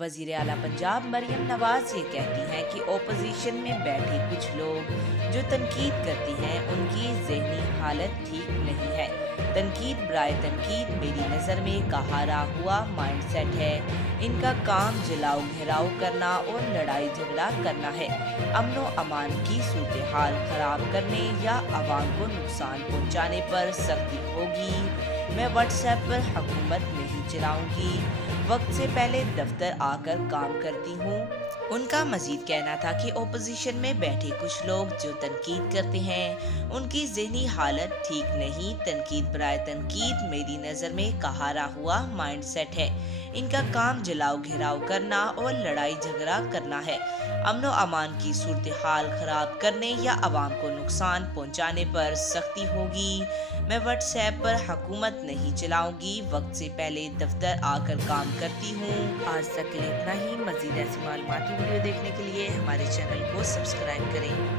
وزیر اعلیٰ پنجاب مریم نواز یہ کہتی ہیں کہ اپوزیشن میں بیٹھے کچھ لوگ جو تنقید کرتی ہیں ان کی ذہنی حالت ٹھیک نہیں ہے۔ تنقید برائے تنقید میری نظر میں کہارا ہوا مائنڈ سیٹ ہے۔ ان کا کام جلاؤ گھیراؤ کرنا اور لڑائی جھگڑا کرنا ہے۔ امن و امان کی صورتحال خراب کرنے یا عوام کو نقصان پہنچانے پر سختی ہوگی۔ میں واٹس ایپ پر حکومت نہیں چلاؤں گی، وقت سے پہلے دفتر آ کر کام کرتی ہوں۔ ان کا مزید کہنا تھا کہ اپوزیشن میں بیٹھے کچھ لوگ جو تنقید کرتے ہیں ان کی ذہنی حالت ٹھیک نہیں۔ تنقید برائے تنقید میری نظر میں کہارا ہوا مائنڈ سیٹ ہے۔ ان کا کام جلاؤ گھیراؤ کرنا اور لڑائی جھگڑا کرنا ہے۔ امن و امان کی صورتحال خراب کرنے یا عوام کو نقصان پہنچانے پر سختی ہوگی۔ میں واٹس ایپ پر حکومت نہیں چلاؤں گی، وقت سے پہلے دفتر آ کر کام کرتی ہوں۔ آج تک کے لیے اتنا ہی۔ مزید ایسی معلوماتی ویڈیو دیکھنے کے لیے ہمارے چینل کو سبسکرائب کریں۔